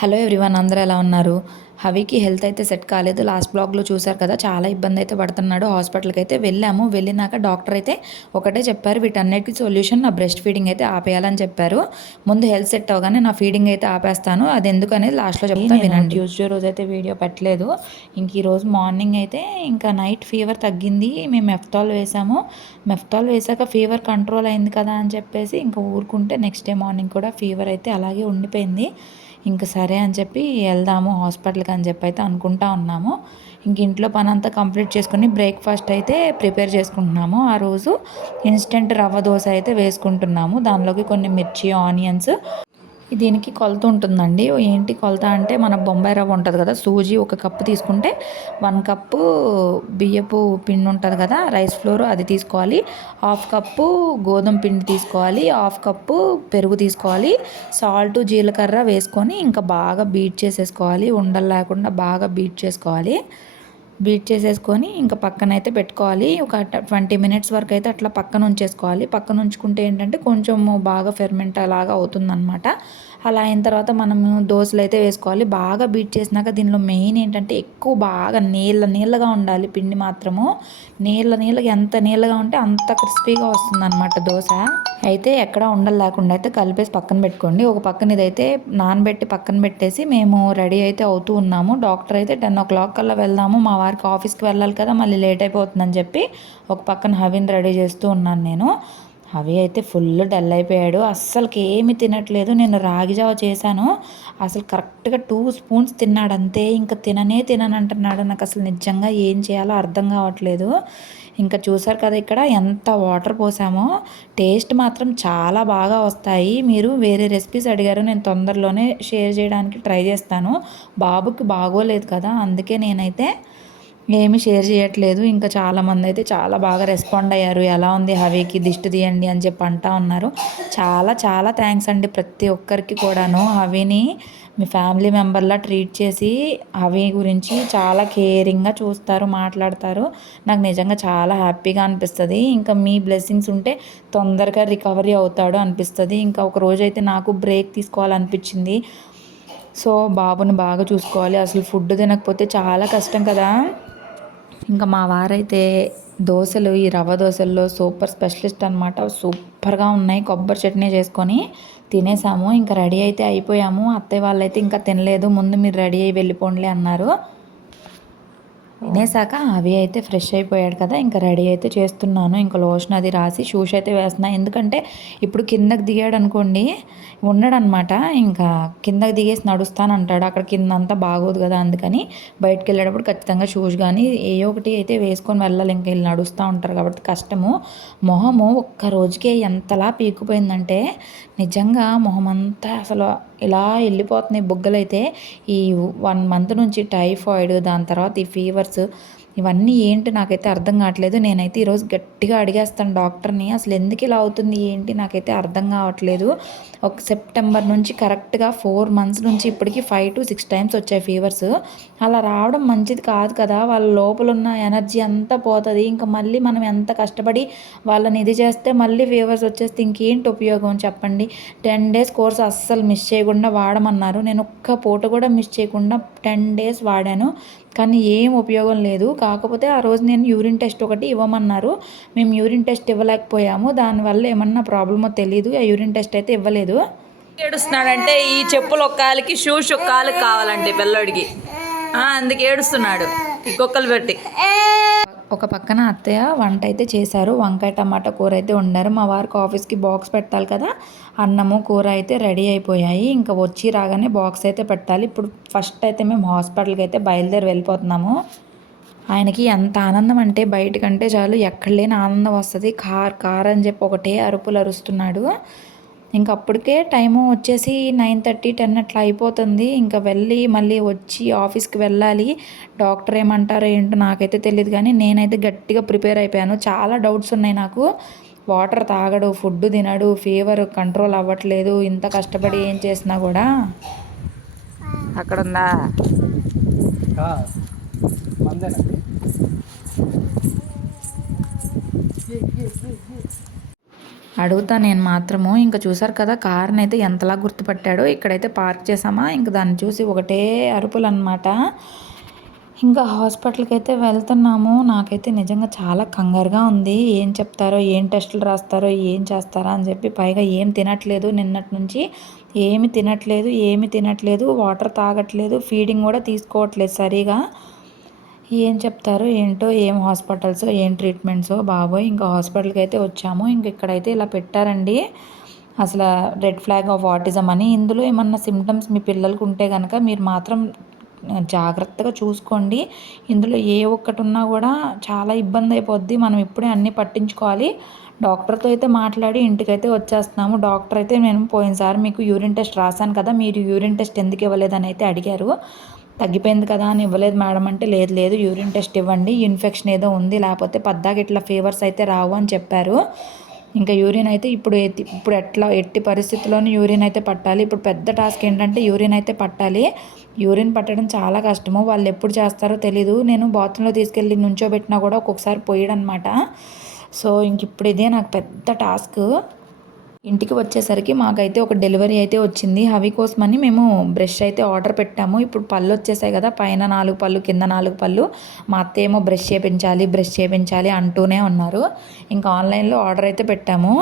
Hello everyone అందరూ ఎలా ఉన్నారు? హవికి హెల్త్ అయితే సెట్ కాలేదు. లాస్ట్ బ్లాగ్లో చూశారు కదా చాలా ఇబ్బంది అయితే పడుతున్నాడు. హాస్పిటల్కి అయితే వెళ్ళాము. వెళ్ళినాక డాక్టర్ అయితే ఒకటే చెప్పారు వీటన్నిటికీ సొల్యూషన్ నా బ్రెస్ట్ ఫీడింగ్ అయితే ఆపేయాలని చెప్పారు. ముందు హెల్త్ సెట్ అవగానే నా ఫీడింగ్ అయితే ఆపేస్తాను. అది ఎందుకనేది లాస్ట్లో చెప్తాను వినండి. ట్యూస్డే రోజు అయితే వీడియో పెట్టలేదు. ఇంక ఈ రోజు మార్నింగ్ అయితే ఇంకా నైట్ ఫీవర్ తగ్గింది. మేము మెఫ్టాల్ వేసాము. మెఫ్టాల్ వేసాక ఫీవర్ కంట్రోల్ అయింది కదా అని చెప్పేసి ఇంకా ఊరుకుంటే నెక్స్ట్ డే మార్నింగ్ కూడా ఫీవర్ అయితే అలాగే ఉండిపోయింది. ఇంక సరే అని చెప్పి వెళ్దాము హాస్పిటల్కి అని చెప్పి అయితే అనుకుంటా ఉన్నాము. ఇంక ఇంట్లో పని అంతా కంప్లీట్ చేసుకుని బ్రేక్ఫాస్ట్ అయితే ప్రిపేర్ చేసుకుంటున్నాము. ఆ రోజు ఇన్స్టెంట్ రవ్వ దోశ అయితే వేసుకుంటున్నాము. దానిలోకి కొన్ని మిర్చి ఆనియన్స్ దీనికి కొలత ఉంటుందండి. ఏంటి కొలత అంటే మన బొంబాయి రవ్వ ఉంటుంది కదా సూజీ ఒక కప్పు తీసుకుంటే వన్ కప్పు బియ్యపు పిండి ఉంటుంది కదా రైస్ ఫ్లోర్ అది తీసుకోవాలి. హాఫ్ కప్పు గోధుమ పిండి తీసుకోవాలి హాఫ్ కప్పు పెరుగు తీసుకోవాలి సాల్ట్ జీలకర్ర వేసుకొని ఇంకా బాగా బీట్ చేసేసుకోవాలి ఉండలు లేకుండా బాగా బీట్ చేసుకోవాలి. బీట్ చేసేసుకొని ఇంకా పక్కన అయితే పెట్టుకోవాలి. ఒక ట్వంటీ మినిట్స్ వరకు అయితే అట్లా పక్కన ఉంచేసుకోవాలి. పక్కన ఉంచుకుంటే ఏంటంటే కొంచెం బాగా ఫెర్మెంట్ అలాగా అవుతుందన్నమాట. అలా అయిన తర్వాత మనము దోశలు అయితే వేసుకోవాలి. బాగా బీట్ చేసినాక దీనిలో మెయిన్ ఏంటంటే ఎక్కువ బాగా నీళ్ళ నీళ్ళగా ఉండాలి పిండి మాత్రము. నీళ్ళ నీళ్ళగా ఎంత నీళ్ళగా ఉంటే అంత క్రిస్పీగా వస్తుంది అనమాట దోశ. అయితే ఎక్కడ ఉండలు లేకుండా అయితే కలిపేసి పక్కన పెట్టుకోండి. ఒక పక్కన ఇదైతే నానబెట్టి పక్కన పెట్టేసి మేము రెడీ అయితే అవుతూ ఉన్నాము. డాక్టర్ అయితే టెన్ ఓ క్లాక్ కల్లా వెళ్దాము. మా వారికి ఆఫీస్కి వెళ్ళాలి కదా మళ్ళీ లేట్ అయిపోతుందని చెప్పి ఒక పక్కన హవిన్ రెడీ చేస్తూ ఉన్నాను నేను. అవి అయితే ఫుల్ డల్ అయిపోయాడు. అస్సలకి ఏమి తినట్లేదు. నేను రాగి జావ చేశాను. అసలు కరెక్ట్గా టూ స్పూన్స్ తిన్నాడు అంతే. ఇంకా తిననే తిననంటున్నాడు. నాకు అసలు నిజంగా ఏం చేయాలో అర్థం కావట్లేదు. ఇంకా చూసారు కదా ఇక్కడ ఎంత వాటర్ పోసామో. టేస్ట్ మాత్రం చాలా బాగా వస్తాయి. మీరు వేరే రెసిపీస్ అడిగారు. నేను తొందరలోనే షేర్ చేయడానికి ట్రై చేస్తాను. బాబుకి బాగోలేదు కదా. అందుకే నేనైతే ఏమి షేర్ చేయట్లేదు. ఇంకా చాలామంది అయితే చాలా బాగా రెస్పాండ్ అయ్యారు. ఎలా ఉంది హవీకి? దిష్టి తీయండి అని చెప్పి అంటా ఉన్నారు. చాలా చాలా థ్యాంక్స్ అండి ప్రతి ఒక్కరికి కూడాను. హవీని మీ ఫ్యామిలీ మెంబర్లా ట్రీట్ చేసి హవీ గురించి చాలా కేరింగ్గా చూస్తారు మాట్లాడతారు. నాకు నిజంగా చాలా హ్యాపీగా అనిపిస్తుంది. ఇంకా మీ బ్లెస్సింగ్స్ ఉంటే తొందరగా రికవరీ అవుతాడు అనిపిస్తుంది. ఇంకా ఒక రోజు అయితే నాకు బ్రేక్ తీసుకోవాలనిపించింది. సో బాబుని బాగా చూసుకోవాలి. అసలు ఫుడ్ తినకపోతే చాలా కష్టం కదా. ఇంకా మా వారైతే దోశలు ఈ రవ్వ దోశల్లో సూపర్ స్పెషలిస్ట్ అనమాట సూపర్గా ఉన్నాయి. కొబ్బరి చట్నీ చేసుకొని తినేసాము. ఇంకా రెడీ అయితే అయిపోయాము. అత్తయ్య వాళ్ళైతే ఇంకా తినలేదు. ముందు మీరు రెడీ అయ్యి వెళ్ళిపోండి అన్నారు. తినేసాక అవి అయితే ఫ్రెష్ అయిపోయాడు కదా ఇంకా రెడీ అయితే చేస్తున్నాను. ఇంకా లోషన్ అది రాసి షూస్ అయితే వేస్తున్నా. ఎందుకంటే ఇప్పుడు కిందకి దిగాడు అనుకోండి ఉన్నాడనమాట ఇంకా కిందకి దిగేసి నడుస్తాను అంటాడు అక్కడ కింద అంతా బాగోదు కదా అందుకని బయటకు వెళ్ళేటప్పుడు ఖచ్చితంగా షూస్ కానీ ఏ ఒకటి అయితే వేసుకొని వెళ్ళాలి. ఇంకా వెళ్ళి నడుస్తూ ఉంటారు కాబట్టి కష్టము. మొహము ఒక్క రోజుకే ఎంతలా పీక్కుపోయిందంటే నిజంగా మొహం అంతా అసలు ఇలా వెళ్ళిపోతున్నాయి బుగ్గలైతే. ఈ వన్ మంత్ నుంచి టైఫాయిడ్ దాని తర్వాత ఈ ఫీవర్స్ ఇవన్నీ ఏంటి నాకైతే అర్థం కావట్లేదు. నేనైతే ఈరోజు గట్టిగా అడిగేస్తాను డాక్టర్ని అసలు ఎందుకు ఇలా అవుతుంది ఏంటి నాకైతే అర్థం కావట్లేదు. ఒక సెప్టెంబర్ నుంచి కరెక్ట్గా ఫోర్ మంత్స్ నుంచి ఇప్పటికి ఫైవ్ టు సిక్స్ టైమ్స్ వచ్చాయి ఫీవర్స్. అలా రావడం మంచిది కాదు కదా. వాళ్ళ లోపల ఉన్న ఎనర్జీ అంతా పోతుంది. ఇంకా మళ్ళీ మనం ఎంత కష్టపడి వాళ్ళని ఇది చేస్తే మళ్ళీ ఫీవర్స్ వచ్చేస్తే ఇంకేంటి ఉపయోగం చెప్పండి. టెన్ డేస్ కోర్స్ అస్సలు మిస్ చేయకుండా వాడమన్నారు. నేను ఒక్క పూట కూడా మిస్ చేయకుండా టెన్ డేస్ వాడాను. కానీ ఏం ఉపయోగం లేదు. కాకపోతే ఆ రోజు నేను యూరిన్ టెస్ట్ ఒకటి ఇవ్వమన్నారు. మేము యూరిన్ టెస్ట్ ఇవ్వలేకపోయాము. దానివల్ల ఏమన్నా ప్రాబ్లమో తెలియదు ఆ యూరిన్ టెస్ట్ అయితే ఇవ్వలేదు. ఏడుస్తున్నాడంటే ఈ చెప్పులు ఒక కాలికి షూస్ ఒక కాలుకి కావాలంటే పిల్లోడికి అందుకే ఏడుస్తున్నాడు. కుక్కలు పెట్టి. ఒక పక్కన అత్తయ్య వంట అయితే చేశారు. వంకాయ టమాటా కూర అయితే వండారు. మా వారికి ఆఫీస్కి బాక్స్ పెట్టాలి కదా. అన్నము కూర అయితే రెడీ అయిపోయాయి. ఇంకా వచ్చి రాగానే బాక్స్ అయితే పెట్టాలి. ఇప్పుడు ఫస్ట్ అయితే మేము హాస్పిటల్కి అయితే బయలుదేరి వెళ్ళిపోతున్నాము. ఆయనకి ఎంత ఆనందం అంటే బయటకంటే చాలు ఎక్కడ లేని ఆనందం వస్తుంది. కార్ కార్ అని చెప్పి ఒకటే అరుపులు అరుస్తున్నాడు. ఇంకా అప్పటికే టైము వచ్చేసి నైన్ థర్టీ టెన్ అట్లా అయిపోతుంది. ఇంకా వెళ్ళి మళ్ళీ వచ్చి ఆఫీస్కి వెళ్ళాలి. డాక్టర్ ఏమంటారో ఏంటో నాకైతే తెలియదు కానీ నేనైతే గట్టిగా ప్రిపేర్ అయిపోయాను. చాలా డౌట్స్ ఉన్నాయి నాకు. వాటర్ తాగడు ఫుడ్ తినడు ఫీవర్ కంట్రోల్ అవ్వట్లేదు. ఇంత కష్టపడి ఏం చేసినా కూడా. అక్కడ ఉందా అడుగుతా నేను మాత్రము. ఇంకా చూసారు కదా కార్ని అయితే ఎంతలా గుర్తుపట్టాడో. ఇక్కడైతే పార్క్ చేసామా ఇంకా దాన్ని చూసి ఒకటే అరుపులు అనమాట ఇంకా హాస్పిటల్కి అయితే వెళ్తున్నాము. నాకైతే నిజంగా చాలా కంగారుగా ఉంది. ఏం చెప్తారో ఏం టెస్టులు రాస్తారో ఏం చేస్తారో అని చెప్పి పైగా ఏం తినట్లేదు నిన్నటి నుంచి. ఏమి తినట్లేదు ఏమి తినట్లేదు వాటర్ తాగట్లేదు ఫీడింగ్ కూడా తీసుకోవట్లేదు సరిగా. ఏం చెప్తారు ఏంటో ఏం హాస్పిటల్స్ ఏం ట్రీట్మెంట్సో బాబోయ్ ఇంకా హాస్పిటల్కి అయితే వచ్చాము. ఇంక ఇక్కడైతే ఇలా పెట్టారండి. అసలు రెడ్ ఫ్లాగ్ ఆఫ్ ఆటిజం అని. ఇందులో ఏమన్నా సిమ్టమ్స్ మీ పిల్లలకు ఉంటే కనుక మీరు మాత్రం జాగ్రత్తగా చూసుకోండి. ఇందులో ఏ ఒక్కటి ఉన్నా కూడా చాలా ఇబ్బంది అయిపోద్ది. మనం ఇప్పుడే అన్నీ పట్టించుకోవాలి. డాక్టర్తో అయితే మాట్లాడి ఇంటికైతే వచ్చేస్తున్నాము. డాక్టర్ అయితే నేను పోయినసారి మీకు యూరిన్ టెస్ట్ రాశాను కదా మీరు యూరిన్ టెస్ట్ ఎందుకు ఇవ్వలేదని అయితే అడిగారు. తగ్గిపోయింది కదా అని ఇవ్వలేదు మేడం అంటే లేదు లేదు యూరిన్ టెస్ట్ ఇవ్వండి ఇన్ఫెక్షన్ ఏదో ఉంది లేకపోతే పద్దాక ఇట్లా ఫీవర్స్ అయితే రావు అని చెప్పారు. ఇంకా యూరిన్ అయితే ఇప్పుడు ఎత్తి- ఇప్పుడు ఎట్లా ఎట్టి పరిస్థితుల్లోనూ యూరిన్ అయితే పట్టాలి. ఇప్పుడు పెద్ద టాస్క్ ఏంటంటే యూరిన్ అయితే పట్టాలి. యూరిన్ పట్టడం చాలా కష్టము. వాళ్ళు ఎప్పుడు చేస్తారో తెలీదు. నేను బాత్రూంలో తీసుకెళ్ళి నుంచోబెట్టినా కూడా ఒక్కొక్కసారి పోయాడనమాట. సో ఇంక ఇప్పుడు ఇదే నాకు పెద్ద టాస్క్. ఇంటికి వచ్చేసరికి మాకైతే ఒక డెలివరీ అయితే వచ్చింది. హవి కోసమని మేము బ్రష్ అయితే ఆర్డర్ పెట్టాము. ఇప్పుడు పళ్ళు వచ్చేసాయి కదా పైన నాలుగు పళ్ళు కింద నాలుగు పళ్ళు. మా అత్త ఏమో బ్రష్ చేపించాలి బ్రష్ చేపించాలి అంటూనే ఉన్నారు. ఇంకా ఆన్లైన్లో ఆర్డర్ అయితే పెట్టాము.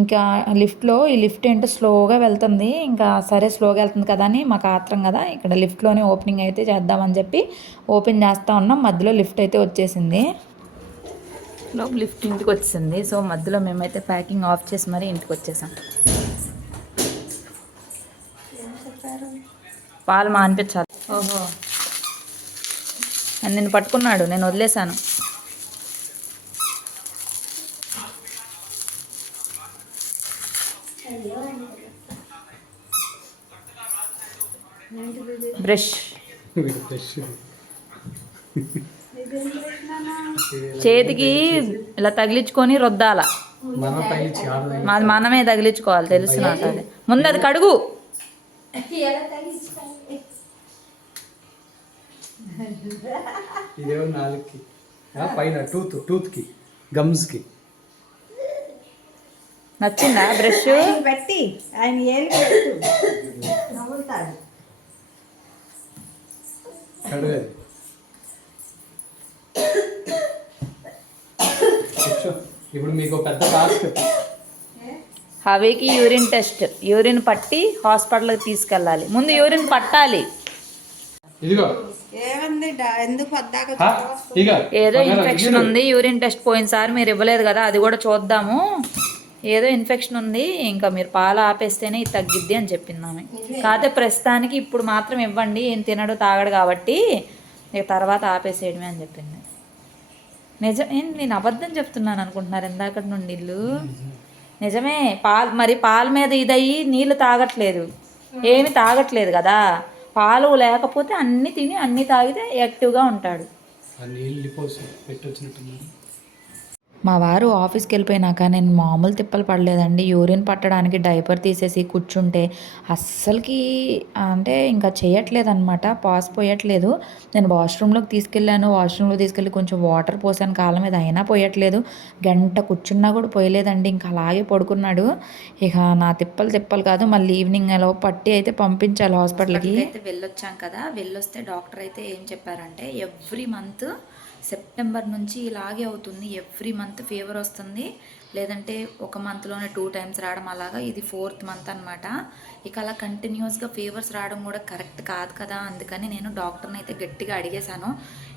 ఇంకా లిఫ్ట్లో ఈ లిఫ్ట్ ఏంటో స్లోగా వెళ్తుంది. ఇంకా సరే స్లోగా వెళ్తుంది కదా అని మాకు ఆత్రం కదా ఇక్కడ లిఫ్ట్లోనే ఓపెనింగ్ అయితే చేద్దామని చెప్పి ఓపెన్ చేస్తూ ఉన్నాం. మధ్యలో లిఫ్ట్ అయితే వచ్చేసింది. లోపు లిఫ్ట్ ఇంటికి వచ్చింది. సో మధ్యలో మేమైతే ప్యాకింగ్ ఆఫ్ చేసి మరీ ఇంటికి వచ్చేసాం. పాలు మానిపించాలి ఓహో. అని నిన్ను పట్టుకున్నాడు. నేను వదిలేశాను. బ్రష్. చేతికి ఇలా తగిలించుకొని రుద్దాల. మాది మనమే తగిలించుకోవాలి తెలుసు నాకు అది. ముందు అది కడుగు. ఇదేమో నాలుగుకి. ఆ, పైన టూత్ టూత్కి గమ్స్కి. నచ్చిందా బ్రష్? పెట్టి ఆయన ఏలు ఇప్పుడు మీకు పెద్ద టాస్క్ హవేకి యూరిన్ టెస్ట్. యూరిన్ పట్టి హాస్పిటల్కి తీసుకెళ్ళాలి. ముందు యూరిన్ పట్టాలి. ఇదిగో. ఏదో ఇన్ఫెక్షన్ ఉంది యూరిన్ టెస్ట్ పోయినసారి మీరు ఇవ్వలేదు కదా అది కూడా చూద్దాము. ఏదో ఇన్ఫెక్షన్ ఉంది ఇంకా మీరు పాలు ఆపేస్తేనే ఇది తగ్గిద్ది అని చెప్పింది ఆమె. కాకపోతే ప్రస్తుతానికి ఇప్పుడు మాత్రం ఇవ్వండి ఏం తినడు తాగడు కాబట్టి ఇక తర్వాత ఆపేసేయడమే అని చెప్పింది. నిజం నేను అబద్ధం చెప్తున్నాను అనుకుంటున్నారు ఇందాకటి నుండి ఇల్లు? నిజమే పాలు మరి పాల మీద ఇదయ్యి నీళ్ళు తాగట్లేదు. ఏమి తాగట్లేదు కదా. పాలు లేకపోతే అన్నీ తిని అన్నీ తాగితే యాక్టివ్గా ఉంటాడు. మా వారు ఆఫీస్కి వెళ్ళిపోయినాక నేను మామూలు తిప్పలు పడలేదండి. యూరిన్ పట్టడానికి డైపర్ తీసేసి కూర్చుంటే అస్సలకి అంటే ఇంకా చేయట్లేదు అనమాట పాస్ పోయట్లేదు. నేను వాష్రూమ్లోకి తీసుకెళ్ళాను. వాష్రూమ్లో తీసుకెళ్ళి కొంచెం వాటర్ పోసాను. కాళ్ళ మీద అయినా పోయట్లేదు. గంట కూర్చున్నా కూడా పోయలేదండి. ఇంకా అలాగే పడుకున్నాడు. ఇక నా తిప్పలు తిప్పలు కాదు. మళ్ళీ ఈవినింగ్ అలా పట్టి అయితే పంపించాలి హాస్పిటల్కి. అయితే వెళ్ళొచ్చాం కదా. వెళ్ళొస్తే డాక్టర్ అయితే ఏం చెప్పారంటే ఎవ్రీ మంత్ సెప్టెంబర్ నుంచి ఇలాగే అవుతుంది. ఎవ్రీ మంత్ ఫీవర్ వస్తుంది. లేదంటే ఒక మంత్లోనే టూ టైమ్స్ రావడం అలాగా. ఇది ఫోర్త్ మంత్ అనమాట ఇక అలా కంటిన్యూస్గా ఫీవర్స్ రావడం కూడా కరెక్ట్ కాదు కదా. అందుకని నేను డాక్టర్ని అయితే గట్టిగా అడిగేశాను.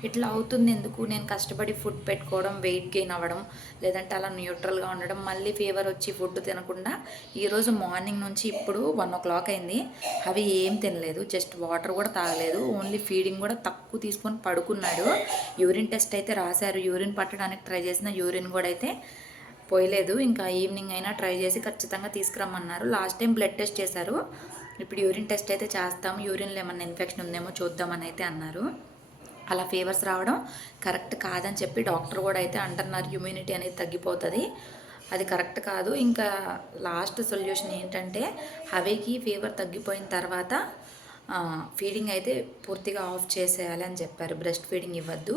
ఇట్లా అవుతుంది ఎందుకు? నేను కష్టపడి ఫుడ్ పెట్టుకోవడం వెయిట్ గెయిన్ అవ్వడం లేదంటే అలా న్యూట్రల్గా ఉండడం మళ్ళీ ఫీవర్ వచ్చి ఫుడ్ తినకుండా ఈరోజు మార్నింగ్ నుంచి ఇప్పుడు వన్ ఓ క్లాక్ అయింది. అవి ఏం తినలేదు. జస్ట్ వాటర్ కూడా తాగలేదు. ఓన్లీ ఫీడింగ్ కూడా తక్కువ తీసుకొని పడుకున్నాడు. యూరిన్ టెస్ట్ అయితే రాశారు. యూరిన్ పట్టడానికి ట్రై చేసిన యూరిన్ కూడా అయితే పోయలేదు. ఇంకా ఈవినింగ్ అయినా ట్రై చేసి ఖచ్చితంగా తీసుకురమ్మన్నారు. లాస్ట్ టైం బ్లడ్ టెస్ట్ చేశారు. ఇప్పుడు యూరిన్ టెస్ట్ అయితే చేస్తాము యూరిన్లో ఏమన్నా ఇన్ఫెక్షన్ ఉందేమో చూద్దామని అయితే అన్నారు. అలా ఫీవర్స్ రావడం కరెక్ట్ కాదని చెప్పి డాక్టర్ కూడా అయితే అంటున్నారు. ఇమ్యూనిటీ అనేది తగ్గిపోతుంది. అది కరెక్ట్ కాదు. ఇంకా లాస్ట్ సొల్యూషన్ ఏంటంటే హవేకి ఫీవర్ తగ్గిపోయిన తర్వాత ఫీడింగ్ అయితే పూర్తిగా ఆఫ్ చేసేయాలి అని చెప్పారు. బ్రెస్ట్ ఫీడింగ్ ఇవ్వద్దు.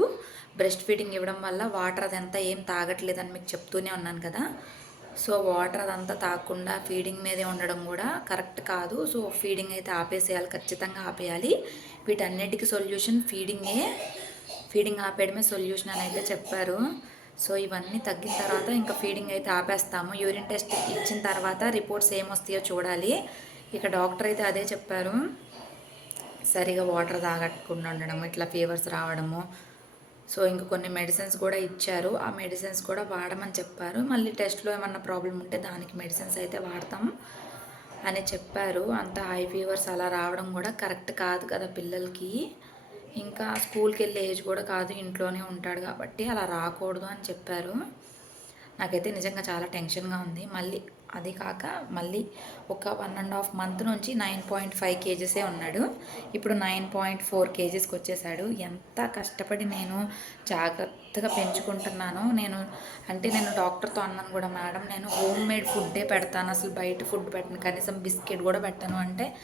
బ్రెస్ట్ ఫీడింగ్ ఇవ్వడం వల్ల వాటర్ అదంతా ఏం తాగట్లేదని మీకు చెప్తూనే ఉన్నాను కదా. సో వాటర్ అదంతా తాగకుండా ఫీడింగ్ మీదే ఉండడం కూడా కరెక్ట్ కాదు. సో ఫీడింగ్ అయితే ఆపేసేయాలి ఖచ్చితంగా ఆపేయాలి. వీటన్నిటికీ సొల్యూషన్ ఫీడింగే ఫీడింగ్ ఆపేయడమే సొల్యూషన్ అని అయితే చెప్పారు. సో ఇవన్నీ తగ్గిన తర్వాత ఇంకా ఫీడింగ్ అయితే ఆపేస్తాము. యూరిన్ టెస్ట్ ఇచ్చిన తర్వాత రిపోర్ట్స్ ఏమొస్తాయో చూడాలి. ఇక డాక్టర్ అయితే అదే చెప్పారు. సరిగా వాటర్ తాగకుండా ఉండడం ఇట్లా ఫీవర్స్ రావడము సో ఇంకా కొన్ని మెడిసిన్స్ కూడా ఇచ్చారు. ఆ మెడిసిన్స్ కూడా వాడమని చెప్పారు. మళ్ళీ టెస్ట్లో ఏమన్నా ప్రాబ్లం ఉంటే దానికి మెడిసిన్స్ అయితే వాడతాం అని చెప్పారు. అంత హై ఫీవర్స్ అలా రావడం కూడా కరెక్ట్ కాదు కదా పిల్లలకి. ఇంకా స్కూల్కి వెళ్ళే ఏజ్ కూడా కాదు ఇంట్లోనే ఉంటాడు కాబట్టి అలా రాకూడదు అని చెప్పారు. నాకైతే నిజంగా చాలా టెన్షన్గా ఉంది. మళ్ళీ అది కాక మళ్ళీ ఒక వన్ అండ్ హాఫ్ మంత్ నుంచి నైన్ పాయింట్ ఫైవ్ కేజెసే ఉన్నాడు. ఇప్పుడు నైన్ పాయింట్ ఫోర్ కేజీస్కి వచ్చేసాడు ఎంత కష్టపడి నేను జాగ్రత్తగా పెంచుకుంటున్నాను నేను అంటే నేను డాక్టర్తో అన్నాను కూడా మేడం నేను హోమ్ మేడ్ ఫుడ్డే పెడతాను. అసలు బయట ఫుడ్ పెట్టను. కనీసం బిస్కెట్ కూడా పెట్టను. అంటే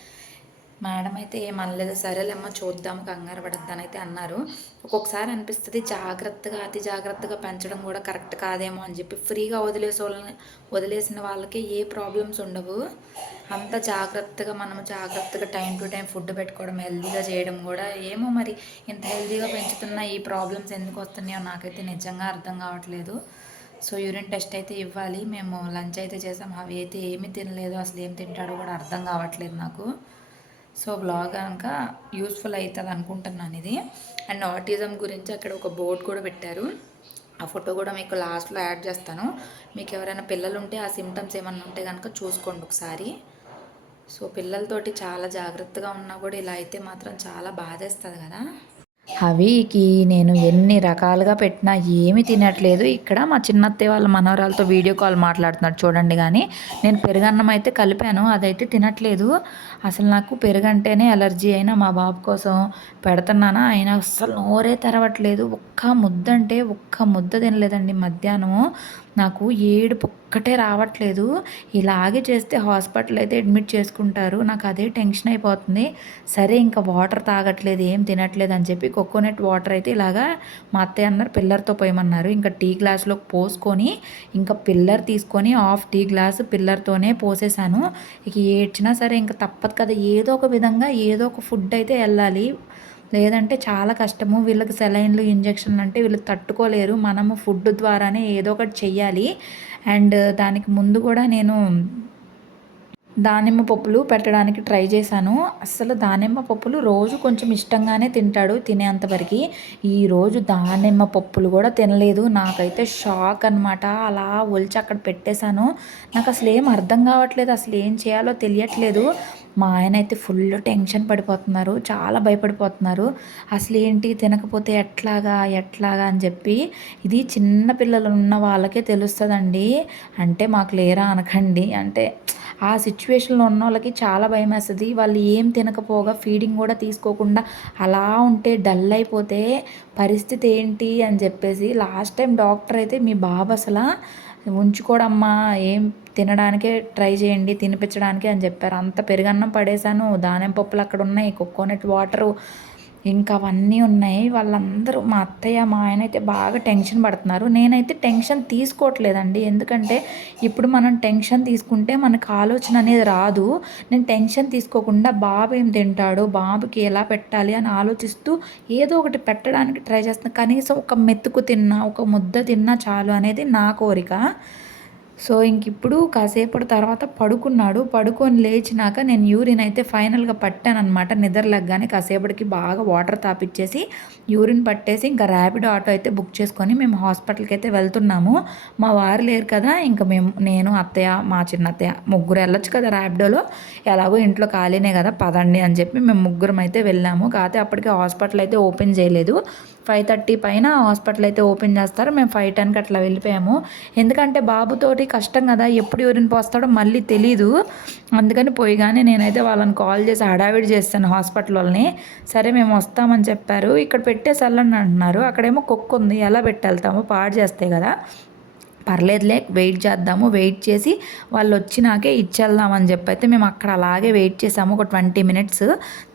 మేడం అయితే ఏమనలేదు సరేలేమ్మా చూద్దాం కంగారు పడద్దని అయితే అన్నారు. ఒక్కొక్కసారి అనిపిస్తుంది జాగ్రత్తగా అతి జాగ్రత్తగా పెంచడం కూడా కరెక్ట్ కాదేమో అని చెప్పి ఫ్రీగా వదిలేసే వాళ్ళని వదిలేసిన వాళ్ళకి ఏ ప్రాబ్లమ్స్ ఉండవు. అంత జాగ్రత్తగా మనం జాగ్రత్తగా టైం టు టైం ఫుడ్ పెట్టుకోవడం హెల్తీగా చేయడం కూడా ఏమో మరి. ఇంత హెల్తీగా పెంచుతున్న ఈ ప్రాబ్లమ్స్ ఎందుకు వస్తున్నాయో నాకైతే నిజంగా అర్థం కావట్లేదు. సో యూరిన్ టెస్ట్ అయితే ఇవ్వాలి. మేము లంచ్ అయితే చేసాం. అవి అయితే ఏమీ తినలేదు. అసలు ఏం తింటాడో కూడా అర్థం కావట్లేదు నాకు. సో బ్లాగ్ కనుక యూస్ఫుల్ అవుతుంది అనుకుంటున్నాను ఇది. అండ్ ఆటిజం గురించి అక్కడ ఒక బోర్డు కూడా పెట్టారు. ఆ ఫోటో కూడా మీకు లాస్ట్లో యాడ్ చేస్తాను. మీకు ఎవరైనా పిల్లలు ఉంటే ఆ సిమ్టమ్స్ ఏమైనా ఉంటే కనుక చూసుకోండి ఒకసారి. సో పిల్లలతోటి చాలా జాగ్రత్తగా ఉన్నా కూడా ఇలా అయితే మాత్రం చాలా బాధేస్తుంది కదా. హవికి నేను ఎన్ని రకాలుగా పెట్టినా ఏమి తినట్లేదు. ఇక్కడ మా చిన్నత్తయ్య వాళ్ళ మనవరాలతో వీడియో కాల్ మాట్లాడుతున్నాడు చూడండి కానీ నేను పెరుగన్నం అయితే కలిపాను అదైతే తినట్లేదు. అసలు నాకు పెరుగంటేనే ఎలర్జీ అయినా మా బాబు కోసం పెడుతున్నానా ఆయన అస్సలు నోరే తెరవట్లేదు. ఒక్క ముద్ద అంటే ఒక్క ముద్ద తినలేదండి మధ్యాహ్నం నాకు ఏడుపు ఒక్కటే రావట్లేదు. ఇలాగే చేస్తే హాస్పిటల్ అయితే అడ్మిట్ చేసుకుంటారు. నాకు అదే టెన్షన్ అయిపోతుంది. సరే ఇంకా వాటర్ తాగట్లేదు ఏం తినట్లేదు అని చెప్పి కోకోనట్ వాటర్ అయితే ఇలాగా మా అత్తయ్య అన్నారు పిల్లర్తో పోయమన్నారు. ఇంకా టీ గ్లాస్లోకి పోసుకొని ఇంకా పిల్లర్ తీసుకొని హాఫ్ టీ గ్లాస్ పిల్లర్తోనే పోసేసాను. ఇక ఏడ్చినా సరే ఇంకా తప్పదు కదా. ఏదో ఒక విధంగా ఏదో ఒక ఫుడ్ అయితే వెళ్ళాలి. లేదంటే చాలా కష్టము. వీళ్ళకి సెలైన్లు ఇంజక్షన్లు అంటే వీళ్ళు తట్టుకోలేరు. మనము ఫుడ్ ద్వారానే ఏదో ఒకటి చెయ్యాలి. అండ్ దానికి ముందు కూడా నేను దానిమ్మ పప్పులు పెట్టడానికి ట్రై చేశాను. అస్సలు దానిమ్మ పప్పులు రోజు కొంచెం ఇష్టంగానే తింటాడు తినేంతవరకు. ఈరోజు దానిమ్మ పప్పులు కూడా తినలేదు. నాకైతే షాక్ అనమాట అలా ఒలిచి అక్కడ పెట్టేశాను. నాకు అసలు ఏం అర్థం కావట్లేదు. అసలు ఏం చేయాలో తెలియట్లేదు. మా ఆయన అయితే ఫుల్ టెన్షన్ పడిపోతున్నారు చాలా భయపడిపోతున్నారు. అసలు ఏంటి తినకపోతే ఎట్లాగా ఎట్లాగా అని చెప్పి ఇది చిన్న పిల్లలు ఉన్న వాళ్ళకే తెలుస్తుందండి. అంటే మాకు లేరా అనకండి. అంటే ఆ సిచ్యువేషన్లో ఉన్న వాళ్ళకి చాలా భయం వేస్తుంది. వాళ్ళు ఏం తినకపోగా ఫీడింగ్ కూడా తీసుకోకుండా అలా ఉంటే డల్ అయిపోతే పరిస్థితి ఏంటి అని చెప్పేసి లాస్ట్ టైం డాక్టర్ అయితే మీ బాబు అసలు ఉంచుకోడమ్మా ఏం తినడానికే ట్రై చేయండి తినిపించడానికి అని చెప్పారు. అంత పెరుగన్నం పడేశాను. దానిమ్మ పప్పులు అక్కడ ఉన్నాయి. కోకోనట్ వాటరు ఇంకా అవన్నీ ఉన్నాయి. వాళ్ళందరూ మా అత్తయ్య మా ఆయన అయితే బాగా టెన్షన్ పడుతున్నారు. నేనైతే టెన్షన్ తీసుకోవట్లేదండి. ఎందుకంటే ఇప్పుడు మనం టెన్షన్ తీసుకుంటే మనకు ఆలోచన అనేది రాదు. నేను టెన్షన్ తీసుకోకుండా బాబు ఏం తింటాడు? బాబుకి ఎలా పెట్టాలి అని ఆలోచిస్తూ ఏదో ఒకటి పెట్టడానికి ట్రై చేస్తున్నా. కనీసం ఒక మెతుకు తిన్నా ఒక ముద్ద తిన్నా చాలు అనేది నా కోరిక. సో ఇంక ఇప్పుడు కాసేపటి తర్వాత పడుకున్నాడు. పడుకొని లేచినాక నేను యూరిన్ అయితే ఫైనల్గా పట్టానమాట నిద్రలెగ్గానే కాసేపటికి బాగా వాటర్ తాపిచ్చేసి యూరిన్ పట్టేసి ఇంకా ర్యాపిడ్ ఆటో అయితే బుక్ చేసుకొని మేము హాస్పిటల్కి అయితే వెళ్తున్నాము. మా వారు లేరు కదా ఇంకా మేము నేను అత్తయ్య మా చిన్న అత్తయ్య ముగ్గురు వెళ్ళొచ్చు కదా ర్యాపిడోలో. ఎలాగో ఇంట్లో ఖాళీనే కదా పదండి అని చెప్పి మేము ముగ్గురం అయితే వెళ్ళాము. కాకపోతే అప్పటికి హాస్పిటల్ అయితే ఓపెన్ చేయలేదు. ఫైవ్ థర్టీ పైన హాస్పిటల్ అయితే ఓపెన్ చేస్తారు. మేము ఫైవ్ టెన్కి అట్లా వెళ్ళిపోయాము. ఎందుకంటే బాబుతోటి కష్టం కదా ఎప్పుడు యూరిన్ పోస్తాడో మళ్ళీ తెలీదు. అందుకని పోయిగానే నేనైతే వాళ్ళని కాల్ చేసి హడావిడి చేస్తాను హాస్పిటల్ వాళ్ళని. సరే మేము వస్తామని చెప్పారు. ఇక్కడ పెట్టేసి వెళ్ళండి అంటున్నారు. అక్కడేమో కుక్క ఉంది. ఎలా పెట్టి వెళ్తాము పాడు చేస్తే కదా. పర్లేదులే వెయిట్ చేద్దాము. వెయిట్ చేసి వాళ్ళు వచ్చినాకే ఇచ్చేద్దామని చెప్పి అయితే మేము అక్కడ అలాగే వెయిట్ చేసాము ఒక ట్వంటీ మినిట్స్.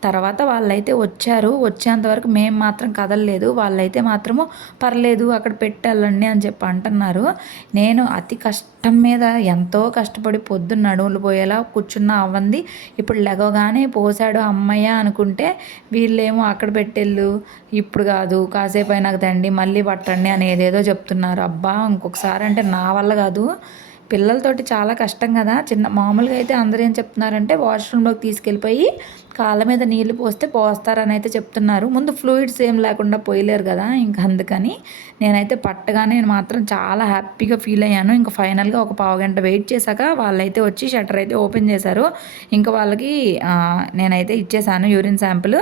తర్వాత వాళ్ళైతే వచ్చారు. వచ్చేంతవరకు మేము మాత్రం కదలలేదు. వాళ్ళైతే మాత్రము పర్లేదు అక్కడ పెట్టాలండి అని చెప్పి అంటున్నారు. నేను అతి కష్టం మీద ఎంతో కష్టపడి పొద్దున్న నడువులు పోయేలా కూర్చున్న అవ్వంది. ఇప్పుడు లెగవగానే పోసాడు అమ్మయ్య అనుకుంటే వీళ్ళేమో అక్కడ పెట్టెళ్ళు ఇప్పుడు కాదు కాసేపు అయినాక తండి మళ్ళీ పట్టండి అని ఏదేదో చెప్తున్నారు. అబ్బా ఇంకొకసారి అంటే అంటే నా వల్ల కాదు. పిల్లలతోటి చాలా కష్టం కదా. చిన్న మామూలుగా అయితే అందరూ ఏం చెప్తున్నారంటే వాష్రూమ్లోకి తీసుకెళ్ళిపోయి కాళ్ళ మీద నీళ్ళు పోస్తే పోస్తారని అయితే చెప్తున్నారు. ముందు ఫ్లూయిడ్స్ ఏం లేకుండా పోయలేరు కదా ఇంకా అందుకని నేనైతే పట్టగానే నేను మాత్రం చాలా హ్యాపీగా ఫీల్ అయ్యాను. ఇంకా ఫైనల్గా ఒక పావు గంట వెయిట్ చేశాక వాళ్ళైతే వచ్చి షట్టర్ అయితే ఓపెన్ చేశారు. ఇంకా వాళ్ళకి నేనైతే ఇచ్చేసాను యూరిన్ శాంపుల్.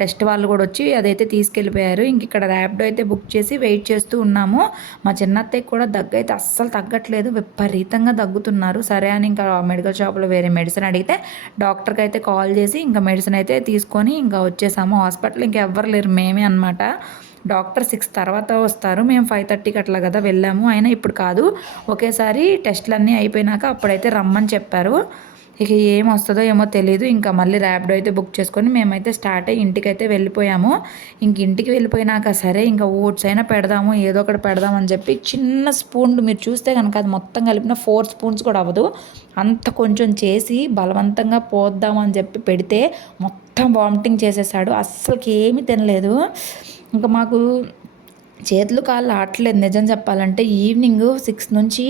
టెస్ట్ వాళ్ళు కూడా వచ్చి అదైతే తీసుకెళ్ళిపోయారు. ఇంక ఇక్కడ ర్యాప్డో అయితే బుక్ చేసి వెయిట్ చేస్తూ ఉన్నాము. మా చిన్నత్తయ్య కూడా దగ్గు అయితే అస్సలు తగ్గట్లేదు. విపరీతంగా దగ్గుతున్నారు. సరే అని ఇంకా మెడికల్ షాప్లో వేరే మెడిసిన్ అడిగితే డాక్టర్కి అయితే కాల్ చేసి ఇంకా మెడిసిన్ అయితే తీసుకొని ఇంకా వచ్చేసాము. హాస్పిటల్ ఇంకా ఎవ్వరు లేరు. మేమే అనమాట డాక్టర్ సిక్స్ తర్వాత వస్తారు. మేము ఫైవ్ థర్టీకి అట్లా కదా వెళ్ళాము. అయినా ఇప్పుడు కాదు. ఒకేసారి టెస్ట్లన్నీ అయిపోయినాక అప్పుడైతే రమ్మని చెప్పారు. ఇక ఏం వస్తుందో ఏమో తెలియదు ఇంకా మళ్ళీ ర్యాపిడో అయితే బుక్ చేసుకొని మేమైతే స్టార్ట్ అయ్యి ఇంటికైతే వెళ్ళిపోయాము. ఇంక ఇంటికి వెళ్ళిపోయినాక సరే ఇంకా ఓట్స్ అయినా పెడదాము ఏదో ఒకటి పెడదామని చెప్పి చిన్న స్పూన్ మీరు చూస్తే కనుక అది మొత్తం కలిపిన ఫోర్ స్పూన్స్ కూడా అవ్వదు. అంత కొంచెం చేసి బలవంతంగా పోద్దామని చెప్పి పెడితే మొత్తం వామిటింగ్ చేసేసాడు. అస్సలకి ఏమీ తినలేదు. ఇంకా మాకు చేతులు కాళ్ళు ఆటలేదు నిజం చెప్పాలంటే ఈవినింగ్ సిక్స్ నుంచి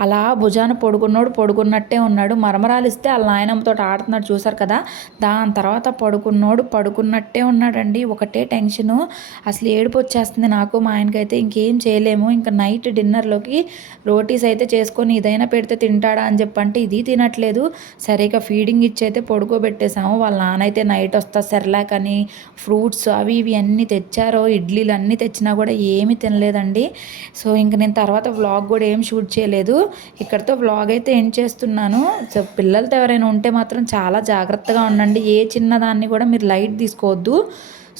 అలా భుజాన పడుకున్నాడు పడుకున్నట్టే ఉన్నాడు. మరమరాలు ఇస్తే వాళ్ళ నాయనమ్మతో ఆడుతున్నాడు. చూసారు కదా? దాని తర్వాత పడుకున్నాడు పడుకున్నట్టే ఉన్నాడండి. ఒకటే టెన్షను. అసలు ఏడుపు వచ్చేస్తుంది నాకు. మా ఆయనకైతే ఇంకేం చేయలేము. ఇంకా నైట్ డిన్నర్లోకి రోటీస్ అయితే చేసుకొని ఇదైనా పెడితే తింటాడా అని చెప్పంటే ఇది తినట్లేదు. సరిగా ఫీడింగ్ ఇచ్చి అయితే పడుకోబెట్టేసాము వాళ్ళ నాన్న అయితే నైట్ వస్తా సెర్లాక్ అని ఫ్రూట్స్ అవి ఇవి అన్నీ తెచ్చారో ఇడ్లీలు అన్నీ తెచ్చినా కూడా ఏమీ తినలేదండి. సో ఇంక నేను తర్వాత వ్లాగ్ కూడా ఏం షూట్ చేయలేదు. ఇక్కడితో వ్లాగ్ అయితే ఎండ్ చేస్తున్నాను. సో పిల్లలతో ఎవరైనా ఉంటే మాత్రం చాలా జాగ్రత్తగా ఉండండి. ఏ చిన్నదాన్ని కూడా మీరు లైట్ తీసుకోవద్దు.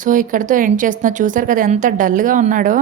సో ఇక్కడితో ఎండ్ చేస్తున్నా. చూసారు కదా ఎంత డల్గా ఉన్నాడో.